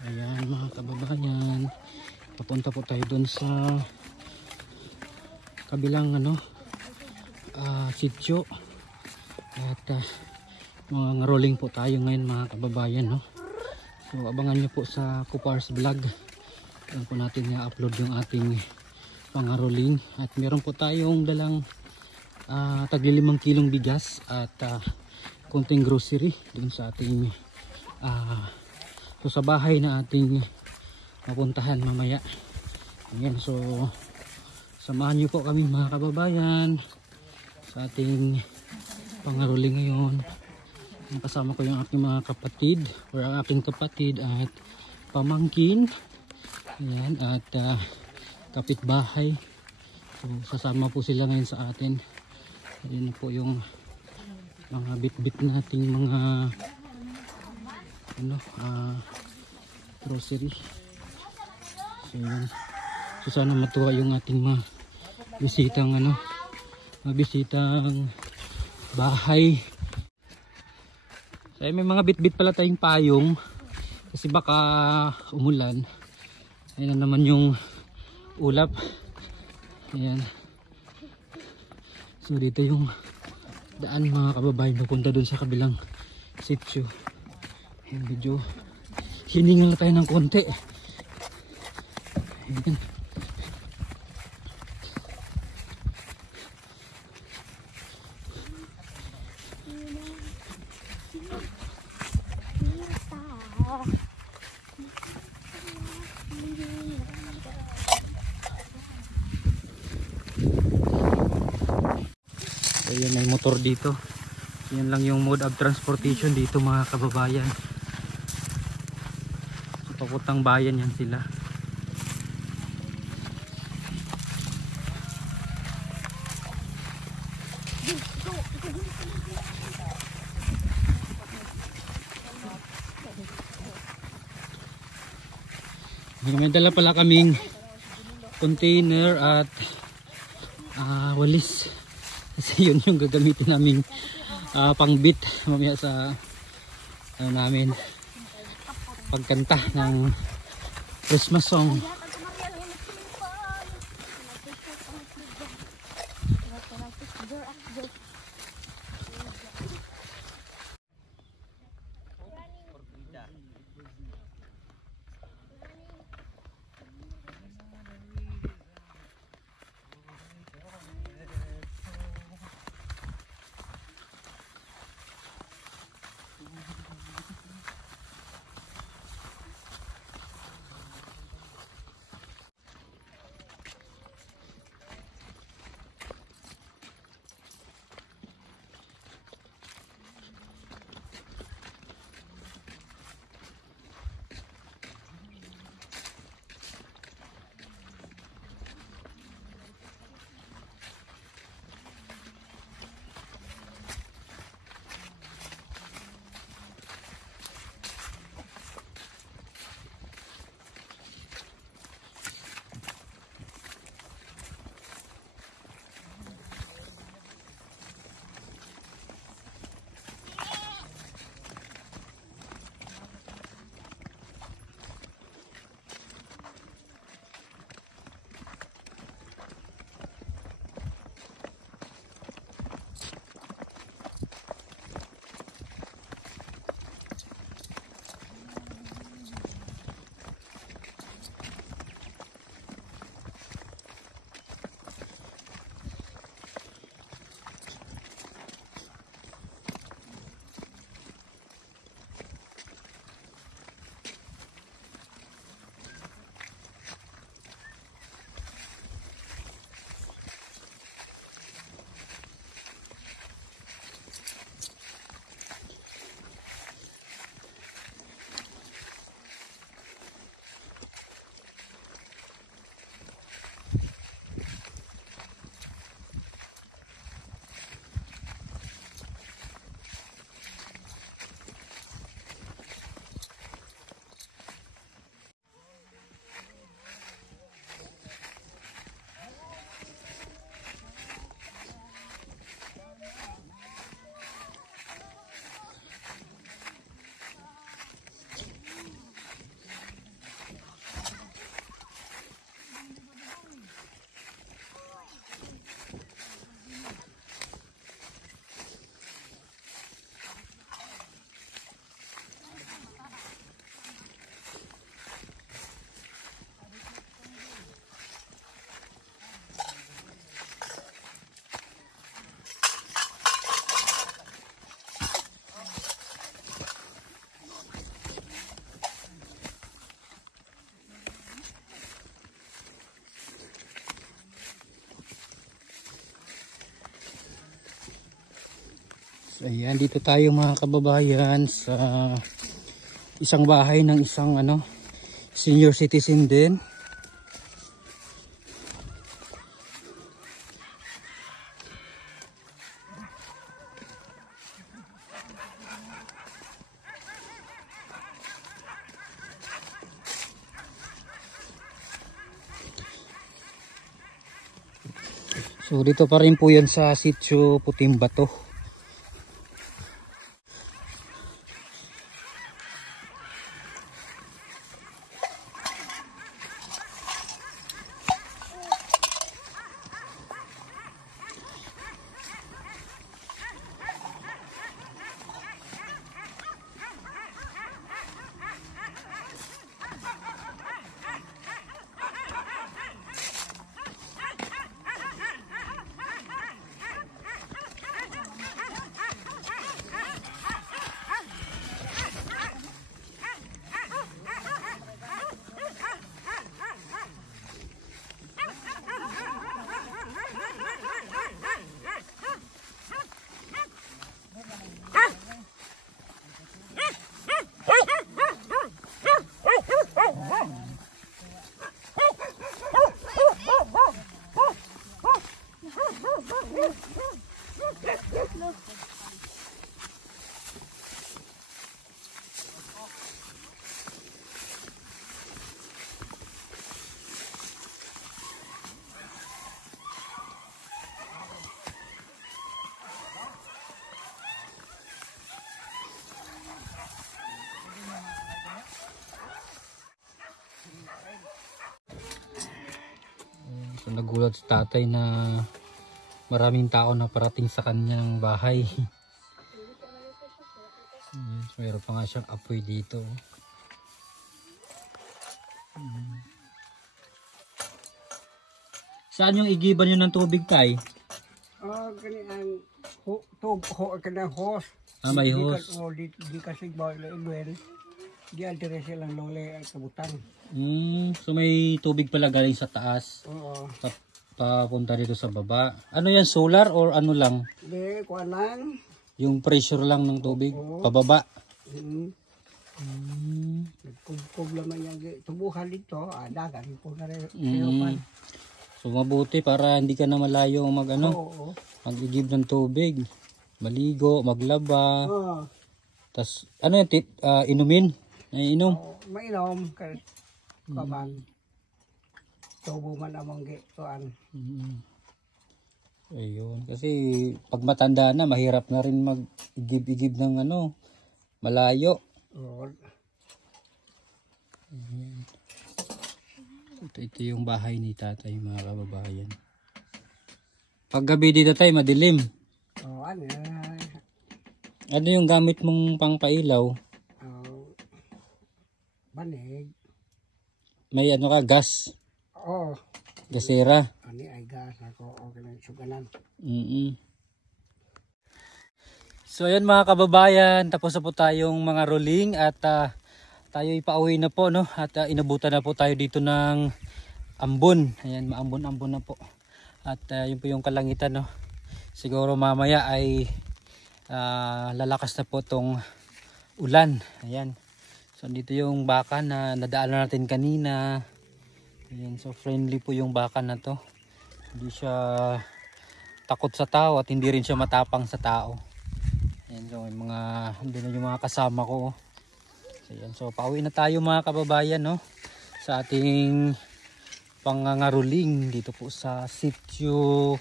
Ayan mga kababayan, papunta po tayo dun sa kabilang sitio. At mga rolling po tayo ngayon mga kababayan, no? So abangan nyo po sa Kupars Vlog. Ayan po natin i-upload yung ating pangaroling. At meron po tayong dalang tagli 5 kilong bigas at konting grocery dun sa ating so sa bahay na ating mapuntahan mamaya. Ayan, so samahan nyo po kami mga kababayan sa ating pangaroling ngayon. Kasama ko yung aking mga kapatid or ang aking kapatid at pamangkin. Ayan, at kapitbahay. So sasama po sila ngayon sa atin. Ayan po yung mga bit-bit nating mga grocery. So yun. So sana matuwa yung ating bisitang bisitang bahay. So may mga bit-bit pala tayong payong kasi baka umulan. Ayan na naman yung ulap. Ayan. So dito yung daan mga kababayan papunta dun sa kabilang sitio. Ayan, medyo hiningal na tayo ng konti. Ayan. So yan, may motor dito. Yan lang yung mode of transportation dito mga kababayan. So papuntang bayan yan sila. May dala pala kaming container at walis. Kasi yun yung gagamitin namin pangbit mamaya sa namin pagkanta ng Christmas song. So ayan, dito tayo mga kababayan sa isang bahay ng isang senior citizen din. So dito pa rin po yan sa sitio Puting Bato. So nagulat si tatay na maraming tao na parating sa kanyang bahay. So, mayroon pa nga siyang apoy dito. Saan yung igiban nyo ng tubig, tay? Kanang kanang hose. May hose. Di kasi well. Di altere silang lole at kabutan. So may tubig pala galing sa taas. Oo. Papunta dito sa baba. Ano yan, solar or ano lang? Di, kuwan lang. Yung pressure lang ng tubig, pababa. Nagkubkob naman yung tubuhan dito. Dagan po na rin. So mabuti para hindi ka na malayo Oo. mag-igib ng tubig. Maligo, maglaba. Oo. Tas ano yan, inumin? Ay, inom? Mainom. Kaman. Tubo man among gituan. Ayun. Kasi pag matanda na, mahirap na rin mag-igib-igib ng malayo. Oo. Ito yung bahay ni tatay, mga kababayan. Pag gabi dito tayo, madilim. Oo, Ano yung gamit mong pangpailaw? Banig. May gas? Oo. Gasera? Ani ay gas ako. Okay lang suganan. So ayan mga kababayan, tapos na po tayong mga rolling at tayo ipauwi na po, no? At inabutan na po tayo dito ng ambon. Ayan, maambon-ambon na po. At yun po yung kalangitan, no? Siguro mamaya ay lalakas na po tong ulan. Ayan. So dito yung baka na nadaanan natin kanina. Ayan, so friendly po yung baka na to. Hindi siya takot sa tao at hindi rin siya matapang sa tao. Ayan, so may doon na yung mga kasama ko. So, ayan, so pauwi na tayo mga kababayan, no? Sa ating pangangaruling dito po sa sitio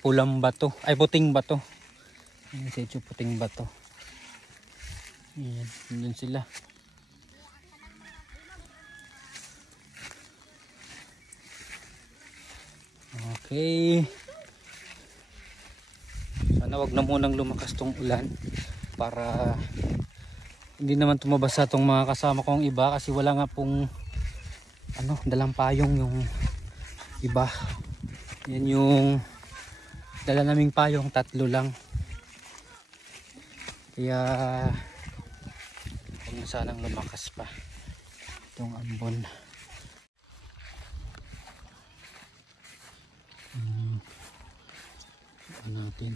Pulang Bato. Ay, Puting Bato. Ayan, sitio Puting Bato. Ayan, doon sila. Okay. Sana wag na munang lumakas tong ulan para hindi naman tumabasa tong mga kasama kong iba kasi wala nga pong dalang payong yung iba. Yan yung dala naming payong, 3 lang. Kaya huwag na sanang lumakas pa itong ambon. Natin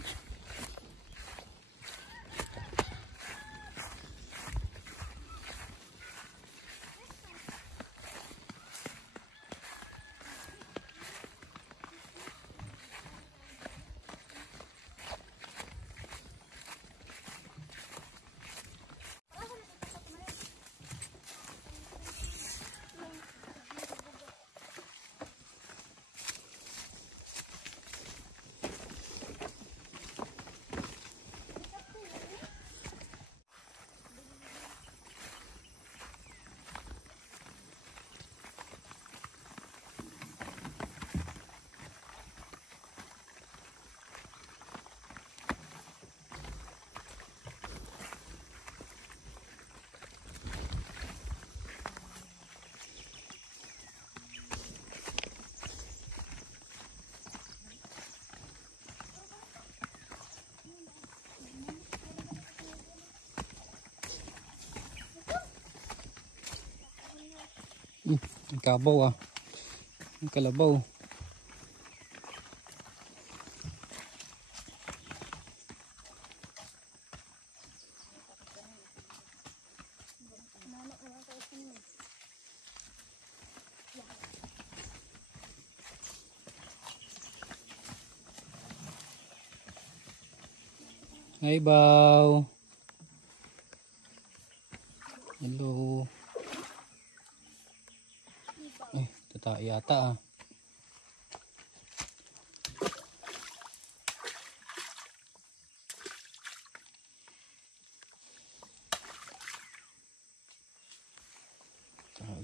Ang kabaw Ang kalabaw. Hi, Bao. Hello. Ay, tata yata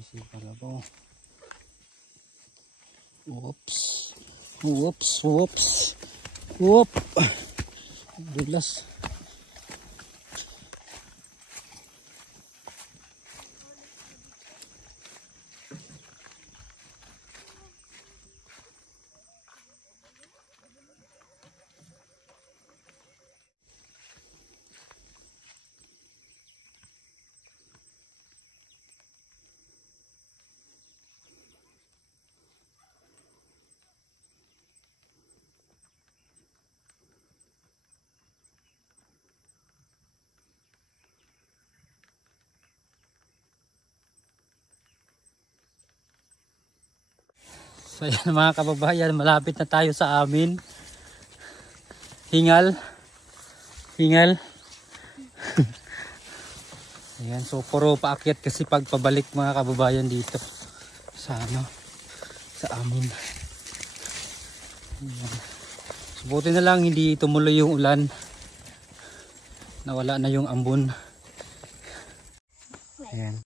Isi kalabaw. Whoops. Whoops. Whoops. Whoop. Dulas. So yan mga kababayan, malapit na tayo sa amin. Hingal. Hingal. Ayan, so puro paakyat kasi pagpabalik mga kababayan dito sa sa amin. Ayan. So buti na lang hindi tumuloy yung ulan. Nawala na yung ambon. Ayan.